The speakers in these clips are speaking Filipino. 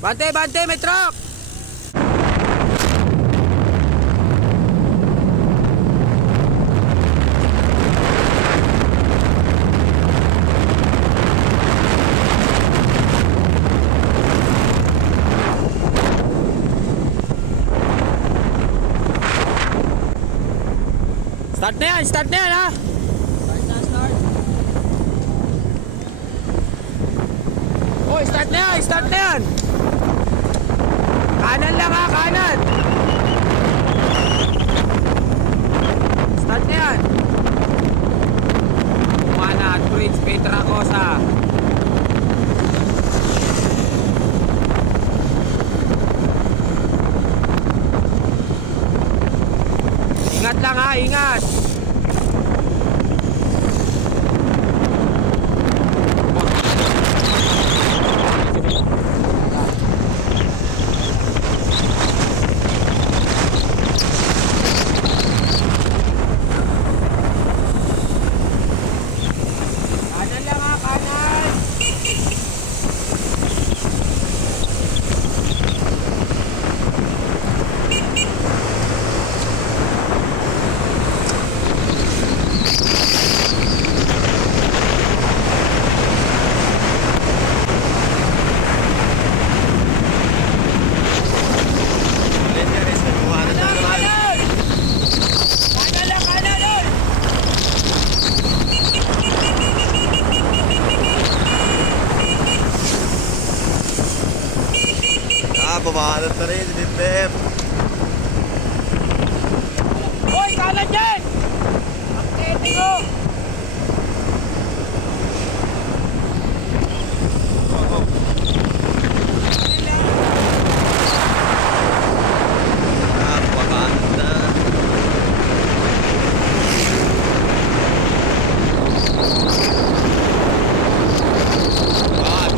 Bante, bante, may truck! Start na yan ha! Start. Oh, start na yan! Kanan lang ha, kanan! Start na yan! Kumana at Bridge Petracosa. Ingat lang ha, ingat! Pumahanap na rin, Bim. Hoy, kanan dyan! Ang tete ko! Pumahanap na.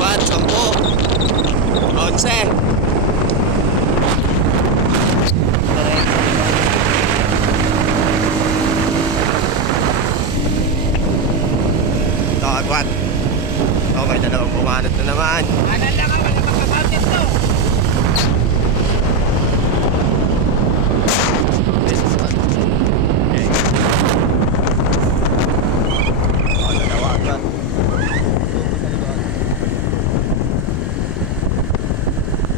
Pat, 10. 11. Agwat. Oh, may dalawang pumanat na naman. Kanan lang ako, nakapabouncet to. Okay. Oh, dalawa agwat.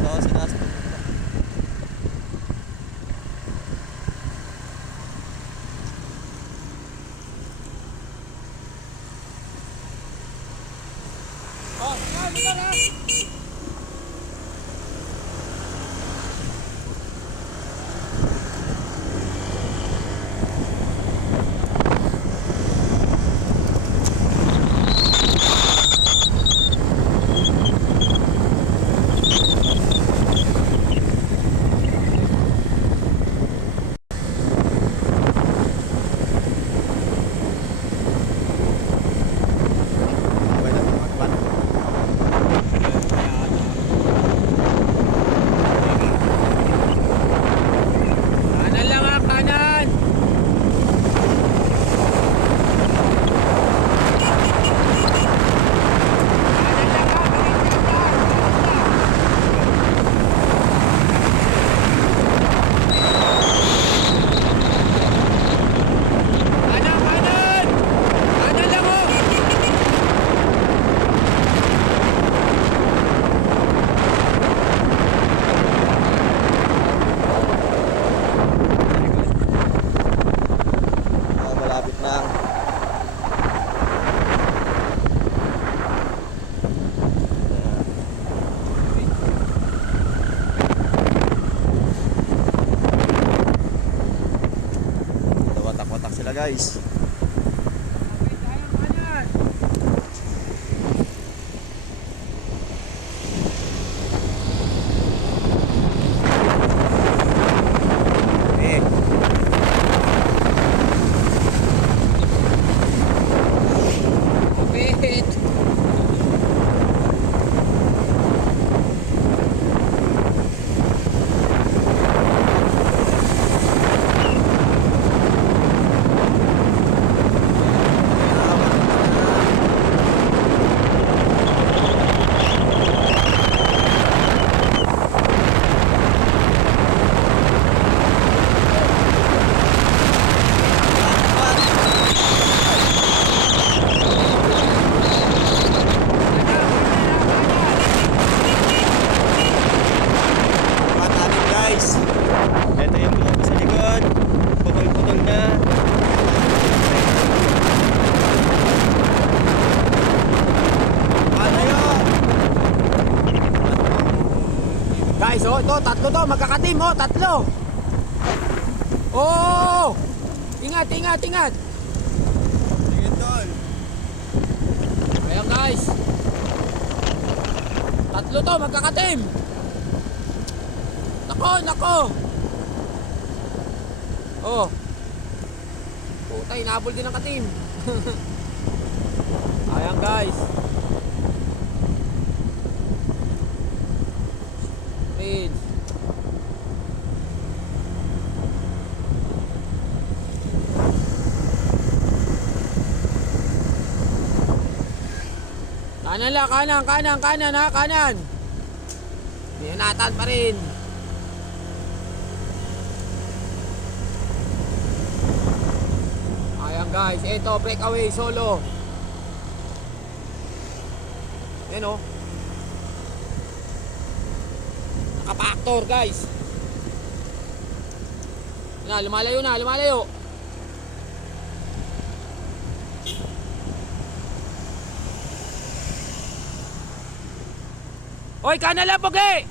So, sinas. Oh, ikaw na! Guys, tatlo to, magkakatim, oh, tatlo. Oh! Ingat, ingat, ingat. Tingin doon. Ayan guys. Tatlo to, magkakatim. Nako, nako. Oh. Puta, inabol din ang katim. Ayan guys. Prince. Kanan lang, kanan, kanan, kanan ha, kanan. Binanatan pa rin. Ayan guys, ito breakaway solo. Yan o. Nakapa-actor guys. Na, lumalayo na, lumalayo. Oy, kanan lang, Pogi!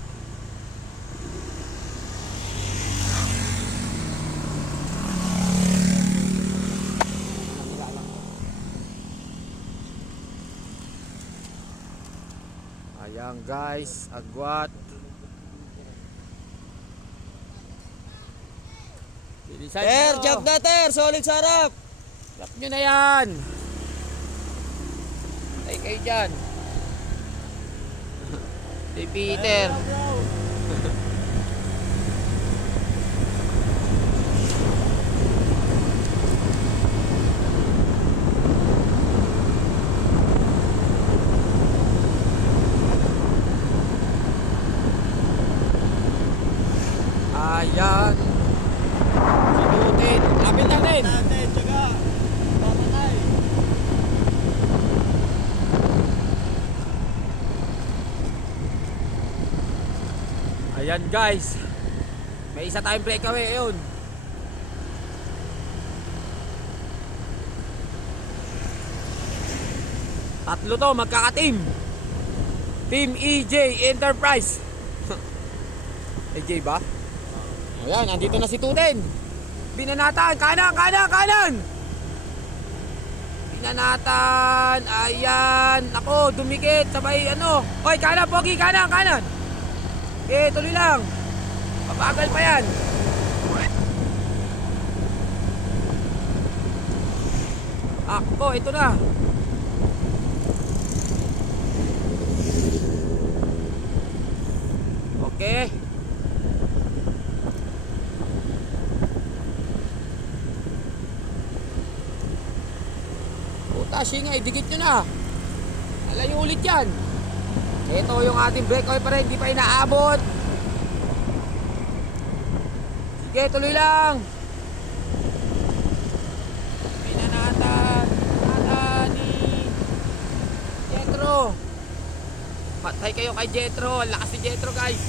Ayan guys, agwat. Bilisan Ter, nyo. jump na ter! Solid sa harap! Jump nyo na yan. Tay kayo dyan. Si Peter. Ayan. Sinutin. Lapit na rin. Natin, tsaga! Papatay! Ayan guys. May isa tayong breakaway. Ayun. Tatlo to, magkakateam. Team EJ Enterprise. EJ ba? Ayan, andito na si Tuten. Binanatan, kanan, kanan, kanan. Binanatan, ayan. Ako, dumikit, sabay ano. Oy, kanan, Pogi, kanan, kanan. Okay, tuloy lang. Papagal pa yan. Ako, ito na. Okay. Puta, singa, idikit nyo na. Alayo ulit yan. Ito yung ating breakaway pa rin, hindi pa inaabot. Sige, tuloy lang. Pinanatan. Pinanatan ni Jetro. Patay kayo kay Jetro. Ang lakas ni Jetro guys.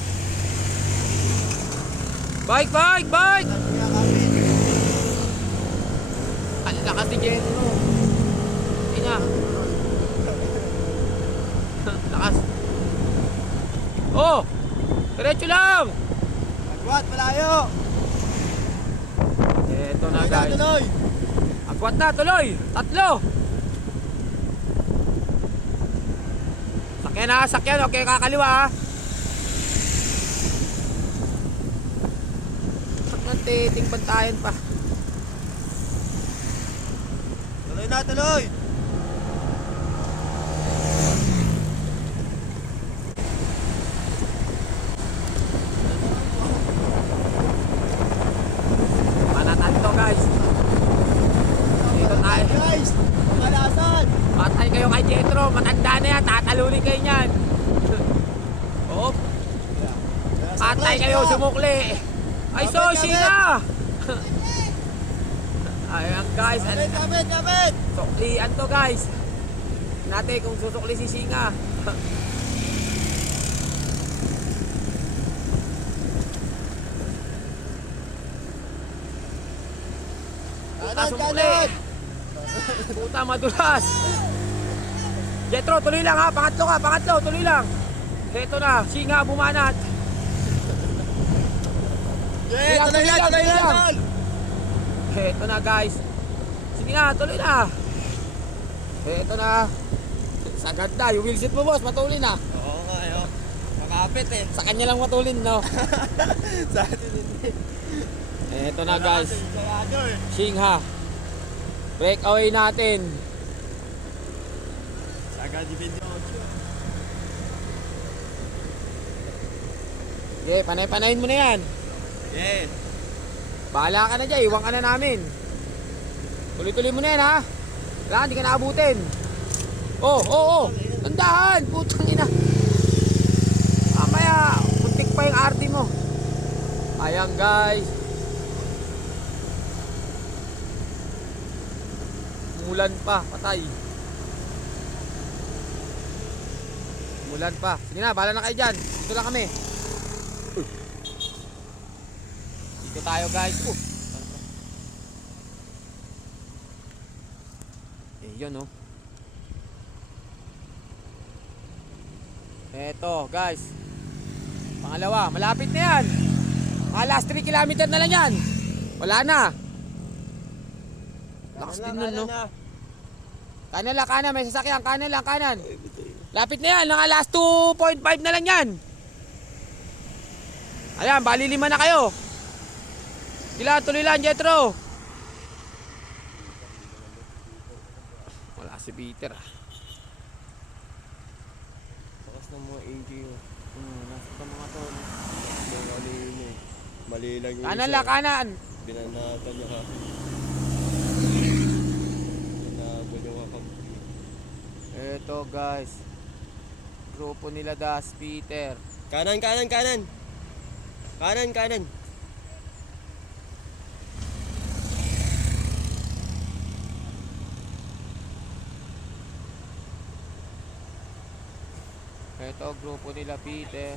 Bike, bike, bike. Ang lakas ni Jetro. Ina. Lakas. Oh! Diretso lang! Agwat, malayo! Eto na Tuloy na, guys. tuloy! Agwat na, tuloy! Tatlo! Sakyan ha, sakyan. Okay, kakaliwa ha. Sakyan, titing bantayan pa. Tuloy na, tuloy! Panatan to guys. Dito tayo. Guys! Pangalasan! Patay kayo kay Jetro. Matanda na yan. Tatalunin kayo niyan. Oh, patay kayo. Sumukli. Ay, Kapit, Soshi kapit. na! Ayan guys. Kapit, kapit, kapit! Suklian to guys. Natin kung susukli si Singa. Puta, Kanan, sumukli. kanan! Puta, madulas. Jetro, tuloy lang ha. Pangatlo ka, pangatlo. Tuloy lang. Heto na, Singa bumanat. Yeah, Sige, tuloy na, tuloy na, tol! Eto na guys. Sige na, tuloy na. Eto na. Sagad na. Yung wheelset mo boss, matulin na. Oo nga, yun. Makapit eh. Sa kanya lang matulin, no? Sa atin hindi. Eto na guys. Sarado eh. Shingha. Breakaway natin. Sagad di 28. Okay, panay-panayin mo na yan. Yeah. Bahala ka na dyan, iwan ka na namin. Tuloy-tuloy mo na yan ha. Kailangan, hindi ka naabutin. Oh. Tandahan, putang ina. Mamaya, muntik pa yung RT mo. Ayan guys. Mulan pa, patay. Mulan pa. Sige na, bahala na kayo dyan. Dito lang kami. Dito tayo guys. Yun oh. Eto guys. Pangalawa, malapit na yan. Mga last 3 kilometer na lang yan. Wala na. Lakas din nun no. Kanan lang, kanan. May sasakyan. Kanan lang, kanan. Lapit na yan. Mga last 2.5 na lang yan. Ayan, bali 5 na kayo. Kila, tuloy lang, Jetro. Wala si Peter ah. Bakas ng mga AJ oh. Nasa pa mga tol. Mali lang yung Kanan isa. lang, kanan. Binanatan niya ka. Binanatan yung kakag. Eto guys. Grupo nila Das Peter. Kanan. Kanan. Eto grupo nila Peter.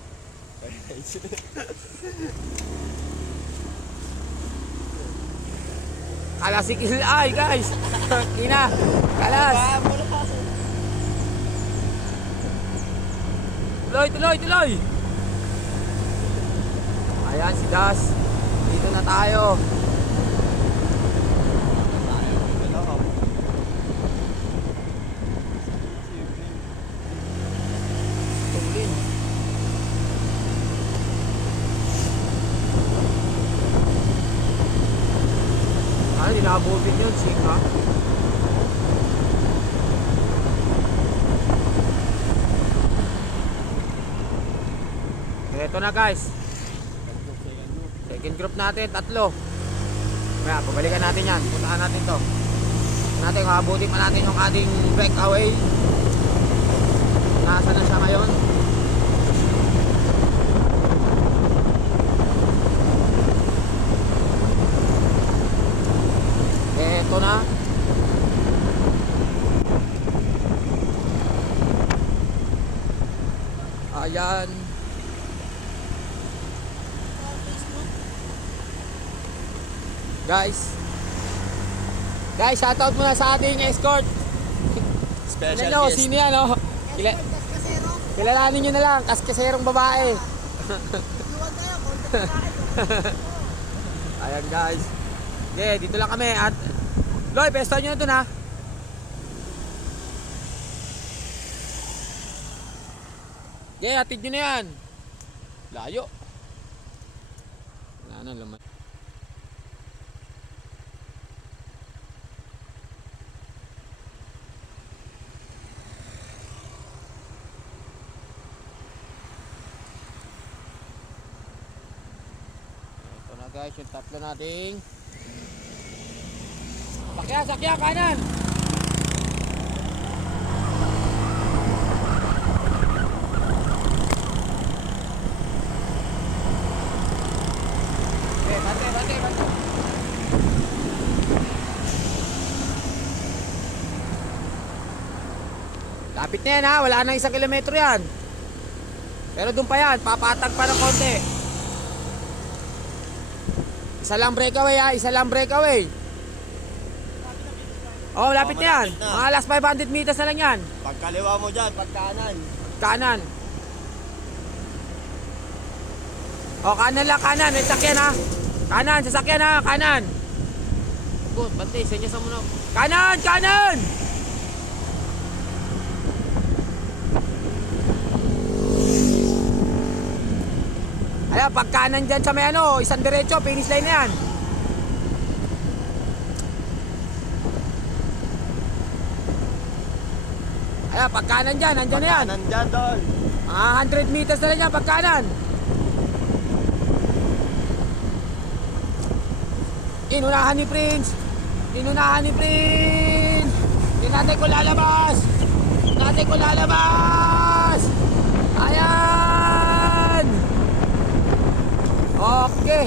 Kalasikil ay guys. Ina. Kalas. Tuloy. Ayan si Das. Dito na tayo. Tulin. Ano, nilakabutin yun, Singha. Ito na guys. Second group natin, 3. Kaya, pabalikan natin yan. Puntahan natin to. Natin, makabuti pa natin yung ating breakaway. Nasa na siya ngayon? Ito na. Ayan. Guys, shoutout muna sa ating escort. Special Ano, guest. sino yan, oh? Kilalanin nyo na lang, kaskaserong babae. Ayan guys. Okay, dito lang kami at Loy, pesto nyo na dun ha. Okay, atid nyo na yan. Layo. Wala na laman. Ito na guys, yung tatlo nating sakya, kanan. Okay, bante. Lapit na yan ha, wala nang 1 kilometro yan. Pero doon pa yan, papatag pa ng konti. Isa lang breakaway. Oh, lapit na yan. Malapit na. Mga last 500 meters na lang yan. Pagkaliwa mo dyan, pagkanan. Kanan. Oh, kanan lang, kanan. May sakyan ha. Kanan, sasakyan ha, kanan. Good, bante, senya sa muna. Kanan, kanan! Ayan, pag kanan dyan sa may ano, isang diretso, finish line na yan. Ayan, pag kanan dyan, nandyan na yan. Nandyan doon. 100 meters na lang yan, pag kanan. Inunahan ni Prince. Inunahan ni Prince. Hindi natin ko lalabas. Hindi natin ko lalabas. Ayan. Okay.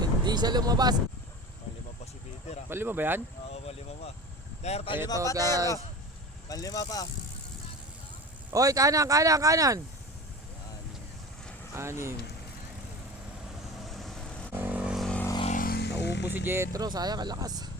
Hindi siya lumabas. Panlima pa si Peter ah. Palima ba yan? Oo, panlima pa. Ter, panlima Eto, pa, Ter. guys. oh. Panlima pa. Oy, kanan, kanan, kanan. Anim. Naupo si Jetro, sayang kalakas.